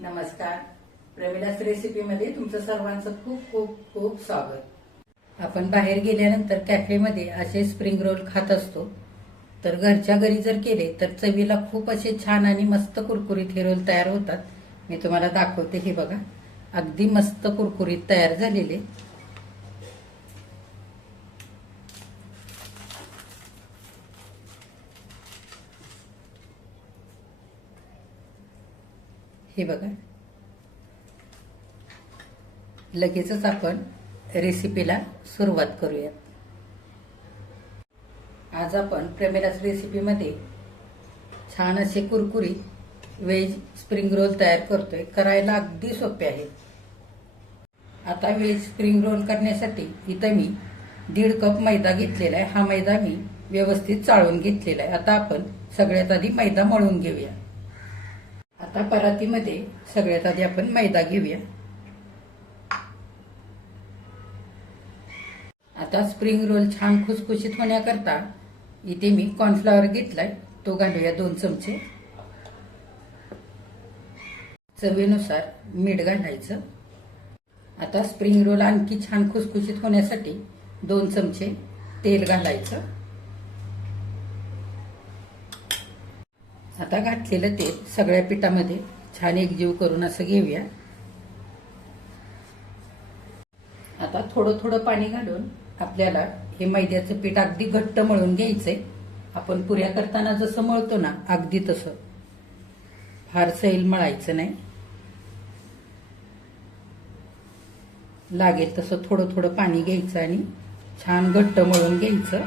नमस्कार. प्रमिलास रेसिपीमध्ये तुमचं सर्वांचं खूप खूप खूप स्वागत. आपण बाहेर गेल्यानंतर कॅफेमध्ये असे स्प्रिंग रोल खात असतो, तर घरच्या घरी जर केले तर चवीला खूप असे छान आणि मस्त कुरकुरीत हे रोल तयार होतात. मी तुम्हाला दाखवते. हे बघा, अगदी मस्त कुरकुरीत तयार झालेले. हे बघा, लगेचच आपण रेसिपीला सुरुवात करूया. आज आपण प्रमिलास रेसिपीमध्ये छान असे कुरकुरीत व्हेज स्प्रिंग रोल तयार करतोय. करायला अगदी सोपे आहे. आता व्हेज स्प्रिंग रोल करण्यासाठी इथं मी 1.5 कप मैदा घेतलेला आहे. हा मैदा मी व्यवस्थित चाळून घेतलेला आहे. आता आपण सगळ्यात आधी मैदा मळून घेऊया. आता परातीमध्ये सगळ्यात आधी आपण मैदा घेऊया. आता स्प्रिंग रोल छान खुसखुशीत होण्याकरता इथे मी कॉर्नफ्लॉवर घेतलाय, तो घालूया 2 चमचे. चवीनुसार मीठ घालायचं. आता स्प्रिंग रोल आणखी छान खुसखुशीत होण्यासाठी 2 चमचे तेल घालायचं. आता घातलेलं तेल सगळ्या पिठामध्ये छान एकजीव करून असं घेऊया. आता थोडं थोडं पाणी घालून आपल्याला हे मैद्याचं पीठ अगदी घट्ट मळून घ्यायचंय. आपण पुऱ्या करताना जसं मळतो ना, अगदी तसं. फार सैल मळायचं नाही. लागेल तसं थोडं थोडं पाणी घ्यायचं आणि छान घट्ट मळून घ्यायचं.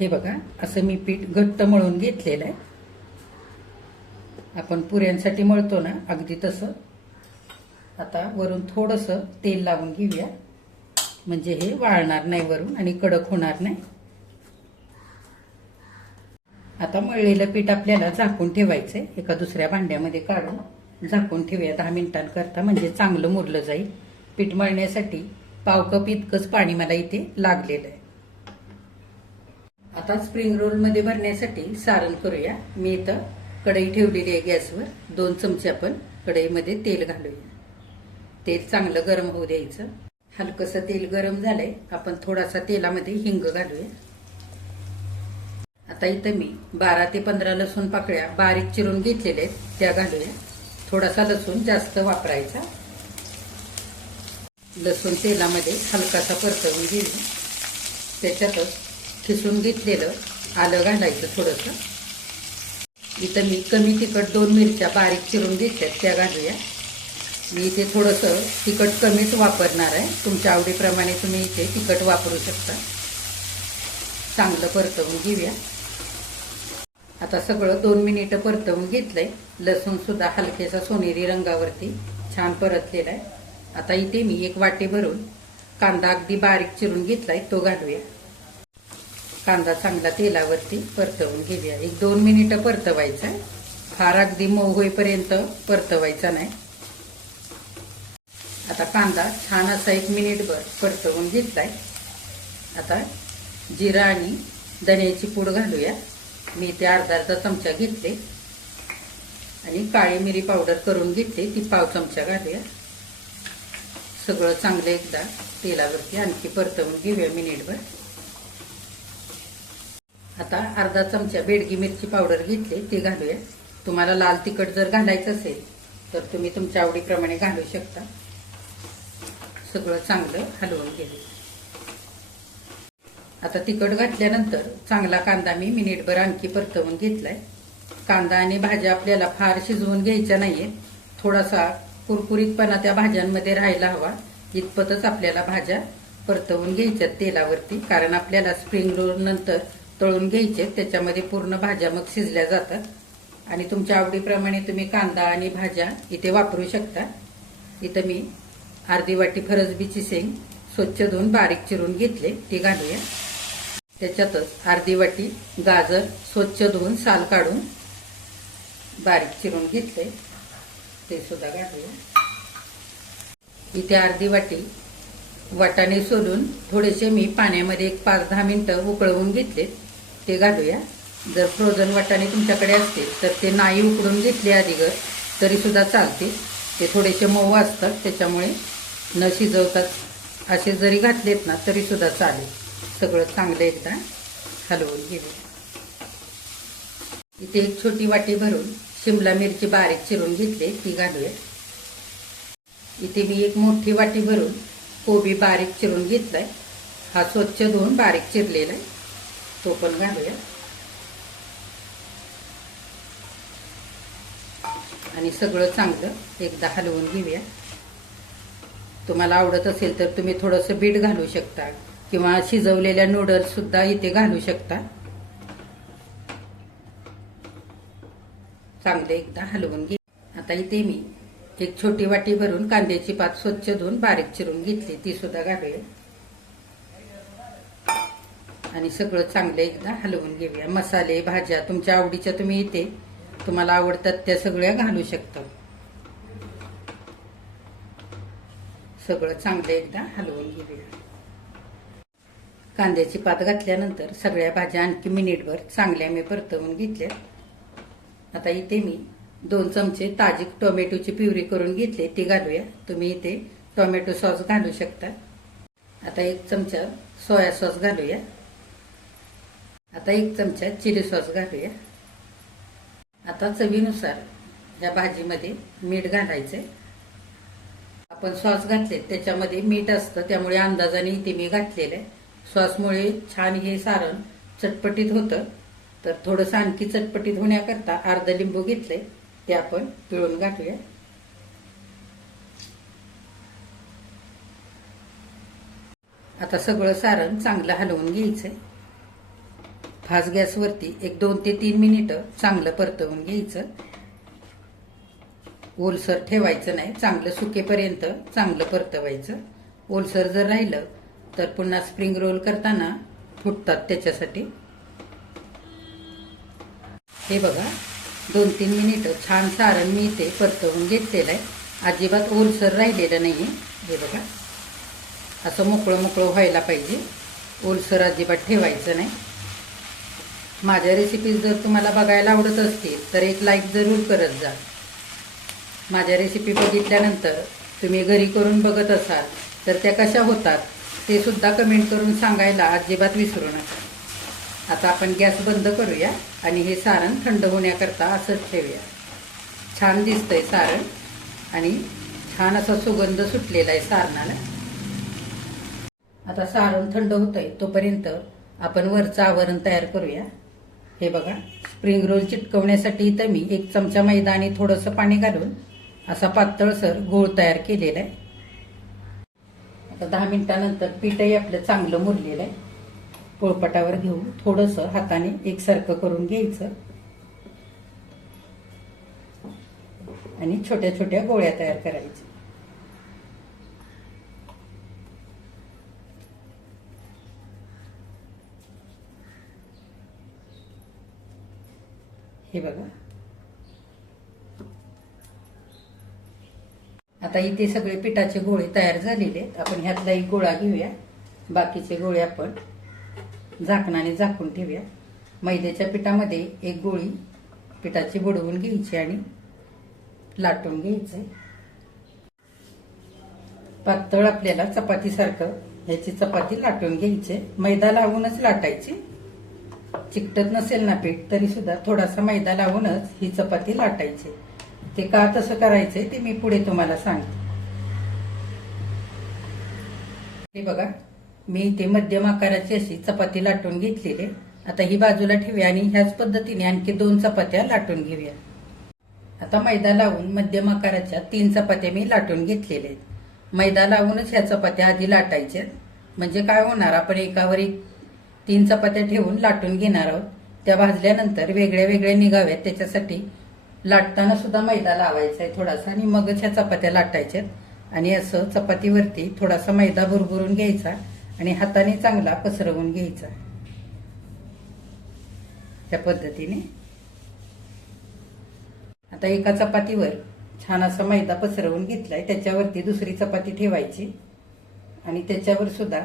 हे बघा, असं मी पीठ घट्ट मळून घेतलेलं आहे. आपण पुऱ्यांसाठी मळतो ना, अगदी तसं. आता वरून थोडंसं तेल लावून घेऊया, म्हणजे हे वाळणार नाही वरून आणि कडक होणार नाही. आता मळलेलं पीठ आपल्याला झाकून ठेवायचंय. एका दुसऱ्या भांड्यामध्ये काढून झाकून ठेवूया 10 मिनिटांकरता, म्हणजे चांगलं मुरलं जाईल. पीठ मळण्यासाठी 1/2 कप इतकंच पाणी मला इथे लागलेलं आहे. आता स्प्रिंग रोल मध्ये भरण्यासाठी सारण करूया. मी इथं कढई ठेवलेली आहे गॅसवर. 2 चमचे आपण कढईमध्ये तेल घालूया. तेल चांगलं गरम होऊ द्यायचं. हलकसं तेल गरम झालंय. आपण थोडासा तेलामध्ये हिंग घालूया. आता इथं मी 12 ते 15 लसूण पाकळ्या बारीक चिरून घेतलेल्या आहेत, त्या घालूया. थोडासा लसूण जास्त वापरायचा. लसूण तेलामध्ये हलकासा परतवून घेऊया. त्याच्यातच खिसून घेतलेलं आलं घालायचं थोडंसं. इथं मी कमी तिखट 2 मिरच्या बारीक चिरून घेतल्यात, त्या घालूया. मी इथे थोडंसं तिखट कमीच वापरणार आहे. तुमच्या आवडीप्रमाणे तुम्ही इथे तिखट वापरू शकता. चांगलं परतवून घेऊया. आता सगळं 2 मिनिटं परतवून घेतलंय. लसूण सुद्धा हलकेसा सोनेरी रंगावरती छान परतलेला आहे. आता इथे मी 1 वाटी भरून कांदा अगदी बारीक चिरून घेतलाय, तो घालूया. कांदा चांगला तेलावरती परतवून घेऊया. 1-2 मिनिटं परतवायचा. फार अगदी मऊ होईपर्यंत परतवायचा नाही. आता कांदा छान असा 1 मिनिटभर परतवून घेतलाय. आता जिरा आणि धण्याची पूड घालूया. मी इथे अर्धा चमचा घेतले आणि काळी मिरी पावडर करून घेतली, ती 1/2 चमचा घालूया. सगळं चांगलं एकदा तेलावरती आणखी परतवून घेऊया मिनिटभर. आता अर्धा चमचा बेडगी मिरची पावडर घेतली, ती घालूया. तुम्हाला लाल तिखट जर घालायचं असेल तर तुम्ही तुमच्या आवडीप्रमाणे घालू शकता. सगळं चांगलं हलवून घ्यायचं. आता तिखट घातल्यानंतर चांगला कांदा मी मिनिटभर आणखी परतवून घेतलाय. कांदा आणि भाज्या आपल्याला फार शिजवून घ्यायच्या नाहीये. थोडासा कुरकुरीतपणा त्या भाज्यांमध्ये राहायला हवा, इतपतच आपल्याला भाज्या परतवून घ्यायच्यात तेलावरती. कारण आपल्याला स्प्रिंग रोल नंतर तळून घ्यायचे, त्याच्यामध्ये पूर्ण भाज्या मग शिजल्या जातात. आणि तुमच्या आवडीप्रमाणे तुम्ही कांदा आणि भाज्या इथे वापरू शकता. इथं मी अर्धी वाटी फरसबीची शेंग स्वच्छ धुवून बारीक चिरून घेतले, ते घालूया. त्याच्यातच अर्धी वाटी गाजर स्वच्छ धुवून साल काढून बारीक चिरून घेतले, ते सुद्धा घालूया. इथे अर्धी वाटी वाटाणे सोलून थोडेसे मी पाण्यामध्ये 5-10 मिनिटं उकळवून घेतले, ते घालूया. जर फ्रोझन वाटाणे तुमच्याकडे असतील तर ते नाही उकडून घेतले आधीगर तरी सुद्धा चालते. ते थोडेसे मऊ असतात, त्याच्यामुळे न शिजवतात असे जरी घातलेत ना तरी सुद्धा चालेल. सगळं चांगलं एकदा हलवून घेऊया. इथे एक छोटी वाटी भरून शिमला मिरची बारीक चिरून घेतली, ती घालूया. इथे मी एक मोठी वाटी भरून कोबी बारीक चिरून घेतलाय. हा स्वच्छ धुवून बारीक चिरलेला आहे, तो पण घालूया. आणि सगळं चांगलं एकदा हलवून घेऊया. तुम्हाला आवडत असेल तर तुम्ही थोडंसं बीट घालू शकता किंवा शिजवलेल्या नूडल्स सुद्धा इथे घालू शकता. चांगले एकदा हलवून घे. आता इथे मी एक छोटी वाटी भरून कांद्याची पात स्वच्छ धुवून बारीक चिरून घेतली, ती सुद्धा घालूया. आणि सगळं चांगलं एकदा हलवून घेऊया. मसाले भाज्या तुमच्या आवडीच्या तुम्ही इथे तुम्हाला आवडतात त्या सगळ्या घालू शकता. सगळं चांगलं एकदा हलवून घेऊया. कांद्याची पात घातल्यानंतर सगळ्या भाज्या आणखी मिनिटभर चांगल्या मी परतवून घेतल्या. आता इथे मी 2 चमचे ताजी टोमॅटोची प्युरी करून घेतली, ती घालूया. तुम्ही इथे टोमॅटो सॉस घालू शकता. आता 1 चमचा सोया सॉस घालूया. आता 1 चमचा चिली सॉस घालूया. आता चवीनुसार या भाजीमध्ये मीठ घालायचंय. आपण सॉस घातले त्याच्यामध्ये मीठ असतं, त्यामुळे अंदाजाने इथे मी घातलेलं आहे. सॉसमुळे छान हे सारण चटपटीत होतं. तर थोडंसं आणखी चटपटीत होण्याकरता अर्धा लिंबू घेतलंय, ते आपण पिळून घालूया. आता सगळं सारण चांगलं हलवून घ्यायचंय. फास्ट गॅसवरती एक 2 ते 3 मिनिटं चांगलं परतवून घ्यायचं. ओलसर ठेवायचं नाही, चांगलं सुकेपर्यंत चांगलं परतवायचं. ओलसर जर राहिलं तर पुन्हा स्प्रिंग रोल करताना फुटतात, त्याच्यासाठी. हे बघा 2-3 मिनिटं छान सारण मी इथे परतवून घेतलेलं आहे. अजिबात ओलसर राहिलेलं नाहीये. हे बघा असं मोकळं मोकळं व्हायला पाहिजे, ओलसर अजिबात ठेवायचं नाही. माझ्या रेसिपीज जर तुम्हाला बघायला आवडत असतील तर एक लाईक जरूर करत जा. माझ्या रेसिपी बघितल्यानंतर तुम्ही घरी करून बघत असाल तर त्या कशा होतात ते सुद्धा कमेंट करून सांगायला अजिबात विसरू नका. आता आपण गॅस बंद करूया आणि हे सारण थंड होण्याकरता असंच ठेवूया. छान दिसतंय सारण आणि छान असा सुगंध सुटलेला आहे सारणाला. आता सारण थंड होतंय तोपर्यंत आपण वरचं आवरण तयार करूया. हे बघा स्प्रिंग रोल चिटकवण्यासाठी इथं मी 1 चमचा मैदा आणि थोडंसं पाणी घालून असा पातळसर गोळ तयार केलेला आहे. आता 10 मिनिटानंतर पीठही आपलं चांगलं मुरलेलं आहे. पोळपाटावर घेऊन थोडंसं हाताने एकसारखं करून घ्यायचं आणि छोट्या छोट्या गोळ्या तयार करायच्या. हे बघा आता इथे सगळे पिठाचे गोळे तयार झालेले आहेत. आपण ह्यातला एक गोळा घेऊया. बाकीचे गोळे आपण झाकणाने झाकून ठेवूया. मैद्याच्या पिठामध्ये एक गोळी पिठाची बुडवून घ्यायची आणि लाटून घ्यायचे. पातळ आपल्याला चपातीसारखं ह्याची चपाती लाटून घ्यायची. मैदा लावूनच लाटायची. चिकटत नसेल ना पीठ तरी सुद्धा थोडासा मैदा लावूनच ही चपाती लाटायची. ते का तसं करायचंय ते मी पुढे तुम्हाला सांगते. हे बघा मी इथे मध्यम आकाराची अशी चपाती लाटून घेतलेली. आता ही बाजूला ठेवूया आणि ह्याच पद्धतीने आणखी 2 चपात्या लाटून घेऊया. आता मैदा लावून मध्यम आकाराच्या 3 चपात्या मी लाटून घेतलेल्या आहेत. मैदा लावूनच ह्या चपात्या आधी लाटायच्या. म्हणजे काय होणार, आपण एकावर एक 3 चपात्या ठेवून लाटून घेणार आहोत. त्या भाजल्यानंतर वेगळ्या वेगळ्या निघाव्यात, त्याच्यासाठी लाटताना सुद्धा मैदा लावायचा आहे थोडासा आणि मगच ह्या चपात्या लाटायच्यात. आणि असं चपातीवरती थोडासा मैदा भुरभुरून घ्यायचा आणि हाताने चांगला पसरवून घ्यायचा. त्या पद्धतीने आता एका चपातीवर छान असा मैदा पसरवून घेतलाय. त्याच्यावरती दुसरी चपाती ठेवायची आणि त्याच्यावर सुद्धा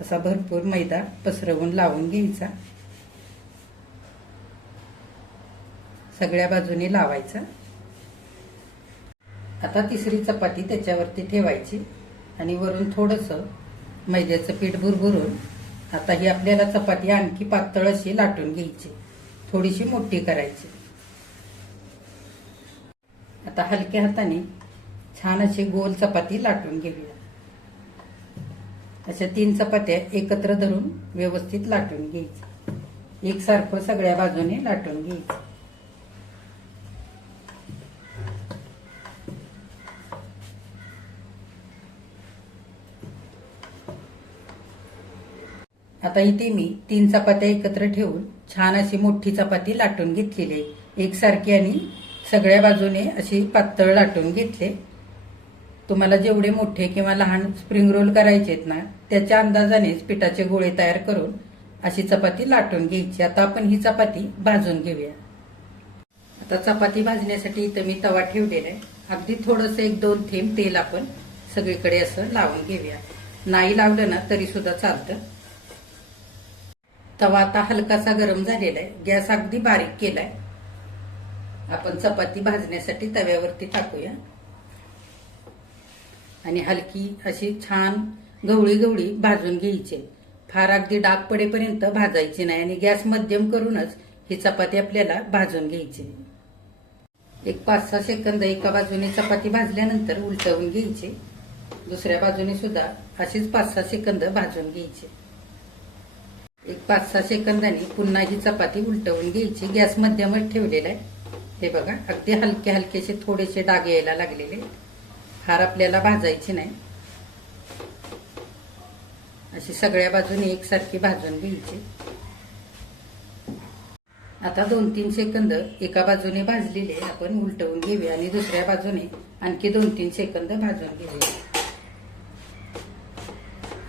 असा भरपूर मैदा पसरवून लावून घ्यायचा. सगळ्या बाजूने लावायचा. आता तिसरी चपाती त्याच्यावरती ठेवायची आणि वरून थोडंसं मैद्याचं पीठ भुरभुरून आता ही आपल्याला चपाती आणखी पातळ अशी लाटून घ्यायची, थोडीशी मोठी करायची. आता हलक्या हाताने छान अशी गोल चपाती लाटून घेऊया. अशा 3 चपात्या एकत्र धरून व्यवस्थित लाटून घ्यायचं, एकसारखं सगळ्या बाजूने लाटून घ्यायचं. आता इथे मी 3 चपात्या एकत्र ठेवून छान अशी मोठी चपाती लाटून घेतलेली आहे, एकसारखी आणि सगळ्या बाजूने अशी पातळ लाटून घेतले. तुम्हाला जेवढे मोठे किंवा लहान स्प्रिंग रोल करायचे आहेत ना, त्याच्या अंदाजानेच पिठाचे गोळे तयार करून अशी चपाती लाटून घ्यायची. आता आपण ही चपाती भाजून घेऊया. आता चपाती भाजण्यासाठी इथं मी तवा ठेवलेला आहे. अगदी थोडंसं 1-2 थेंब तेल आपण सगळीकडे असं लावून घेऊया. नाही लावलं ना तरी सुद्धा चालतं. तवा आता हलकासा गरम झालेला आहे. गॅस अगदी बारीक केलाय. आपण चपाती भाजण्यासाठी तव्यावरती टाकूया आणि हलकी अशी छान गवळी गवळी भाजून घ्यायची. फार अगदी डाग पडेपर्यंत भाजायची नाही आणि गॅस मध्यम करूनच ही चपाती आपल्याला भाजून घ्यायची. एक 5-6 सेकंद एका बाजूने चपाती भाजल्यानंतर उलटवून घ्यायची. दुसऱ्या बाजूने सुद्धा अशीच 5-6 सेकंद भाजून घ्यायची. एक 5-6 सेकंदांनी पुन्हा ही चपाती उलटवून घ्यायची. गॅस मध्यमच ठेवलेला आहे. हे बघा, अगदी हलके हलकेसे थोडेसे डाग यायला लागलेले, फार आपल्याला भाजायची नाही. अशी सगळ्या बाजूने एकसारखी भाजून घ्यायची. आता 2-3 सेकंद एका बाजूने भाजलेले आपण उलटवून घेऊया आणि दुसऱ्या बाजूने आणखी 2-3 सेकंद भाजून घेऊया.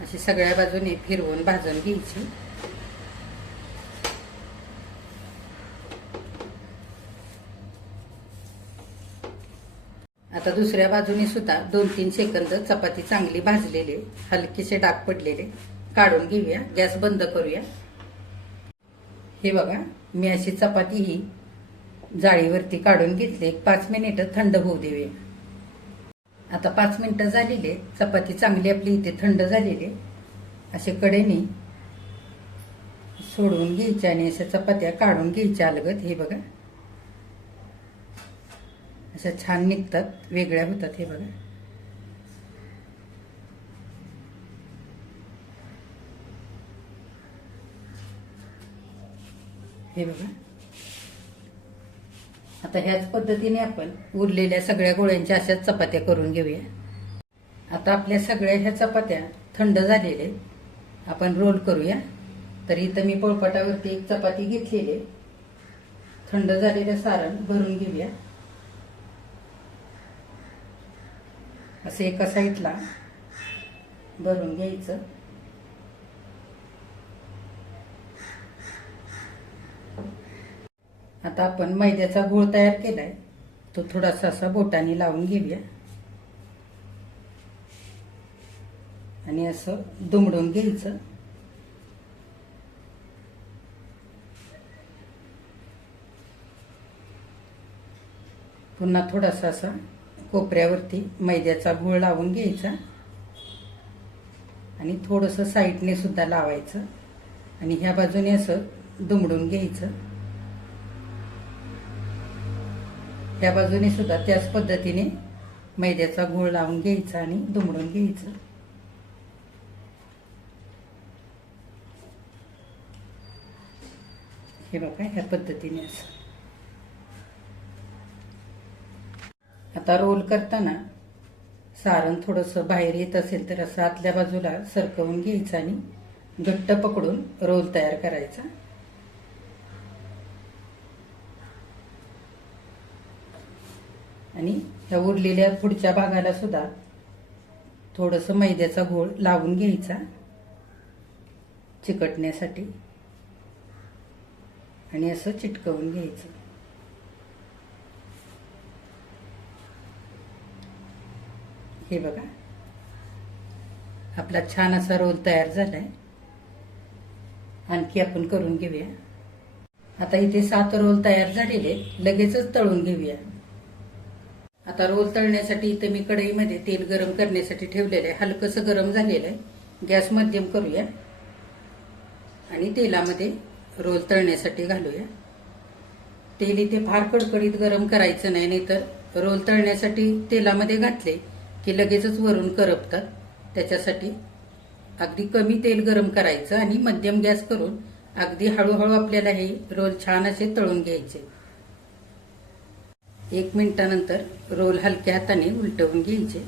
अशी सगळ्या बाजूने फिरवून भाजून घ्यायची. आता दुसऱ्या बाजूने सुद्धा 2-3 सेकंद चपाती चांगली भाजलेली, हलकेसे डाग पडलेले काढून घेऊया. गॅस बंद करूया. हे बघा, मी अशी चपाती ही जाळीवरती काढून घेतली. 5 मिनिटं थंड होऊ देऊया. आता 5 मिनिटं झालेले, चपाती चांगली आपली इथे थंड झालेली. असे कडेने सोडवून घ्यायच्या आणि अशा चपात्या काढून घ्यायच्या अलगद. हे बघा, अशा छान निघतात, वेगळ्या होतात. हे बघा, हे बघा. आता ह्याच पद्धतीने आपण उरलेल्या सगळ्या गोळ्यांच्या अशाच चपात्या करून घेऊया. आता आपल्या सगळ्या ह्या चपात्या थंड झालेल्या, आपण रोल करूया. तर इथं मी पोळपाटावरती एक चपाती घेतलेली, थंड झालेलं सारण भरून घेऊया. असे एका साईडला भरून घ्यायचं. आता आपण मैद्याचा गोळ तयार केलाय, तो थोडासा असा बोटाने लावून घेऊया आणि असं दुमडून घ्यायचं. पुन्हा थोडासा असा कोपऱ्यावरती मैद्याचा गूळ लावून घ्यायचा आणि थोडंसं साईडने सुद्धा लावायचं आणि ह्या बाजूने असं दुमडून घ्यायचं. ह्या बाजूने सुद्धा त्याच पद्धतीने मैद्याचा गूळ लावून घ्यायचा आणि दुमडून घ्यायचं. हे बघा, ह्या पद्धतीने असं. आता रोल करताना सारण थोडंसं बाहेर येत असेल तर असं आतल्या बाजूला सरकवून घ्यायचं आणि घट्ट पकडून रोल तयार करायचा. आणि ह्या उरलेल्या पुढच्या भागाला सुद्धा थोडंसं मैद्याचा गूळ लावून घ्यायचा चिकटण्यासाठी आणि असं चिटकवून घ्यायचं. हे बघा, आपला छान असा रोल तयार झालाय. आणखी आपण करून घेऊया. आता इथे 7 रोल तयार झालेले, लगेचच तळून घेऊया. आता रोल तळण्यासाठी इथे मी कढईमध्ये तेल गरम करण्यासाठी ठेवलेलं आहे. हलकंसं गरम झालेलं आहे. गॅस मध्यम करूया आणि तेलामध्ये रोल तळण्यासाठी घालूया. तेल इथे फार कडकडीत गरम करायचं नाही, नाहीतर रोल तळण्यासाठी तेलामध्ये घातले की लगेचच वरून करपतात. त्याच्यासाठी अगदी कमी तेल गरम करायचं आणि मध्यम गॅस करून अगदी हळूहळू आपल्याला हे रोल छान असे तळून घ्यायचे. 1 मिनिटानंतर रोल हलक्या हाताने उलटवून घ्यायचे.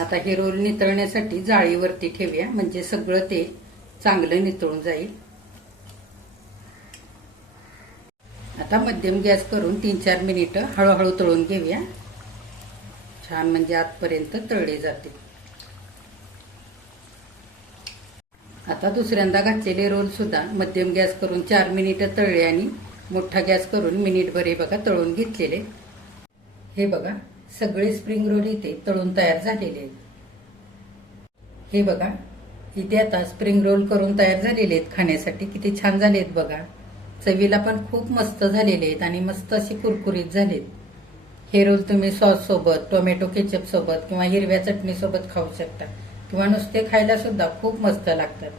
आता हे रोल नितळण्यासाठी जाळीवरती ठेवूया, म्हणजे सगळं ते चांगलं नितळून जाईल. आता मध्यम गॅस करून 3-4 मिनिटं हळूहळू तळून घेऊया. छान म्हणजे आतपर्यंत तळले जाते. आता दुसऱ्यांदा घातलेले रोल सुद्धा मध्यम गॅस करून 4 मिनिटं तळले आणि मोठा गॅस करून मिनिटभर हे बघा तळून घेतलेले. हे बघा सगळे स्प्रिंग रोल इथे तळून तयार झालेले आहेत. हे बघा इथे आता स्प्रिंग रोल करून तयार झालेले आहेत खाण्यासाठी. किती छान झाले आहेत बघा. चवीला पण खूप मस्त झालेले आहेत आणि मस्त अशी कुरकुरीत झालेत. हे रोल तुम्ही सॉस सोबत, टोमॅटो केचप सोबत किंवा हिरव्या चटणी सोबत खाऊ शकता किंवा नुसते खायला सुद्धा खूप मस्त लागतात.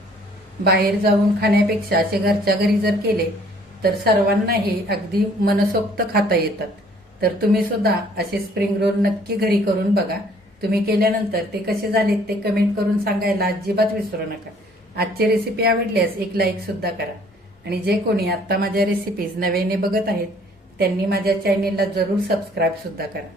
बाहेर जाऊन खाण्यापेक्षा असे घरच्या घरी जर केले तर सर्वांना हे अगदी मनसोक्त खाता येतात. तर तुम्ही सुद्धा असे स्प्रिंग रोल नक्की घरी करून बघा. तुम्ही केल्यानंतर ते कसे झालेत ते कमेंट करून सांगायला अजिबात विसरू नका. आजची रेसिपी आवडल्यास एक लाईक सुद्धा करा आणि जे कोणी आता माझ्या रेसिपीज नव्याने बघत आहेत त्यांनी माझ्या चॅनेलला जरूर सबस्क्राईब सुद्धा करा.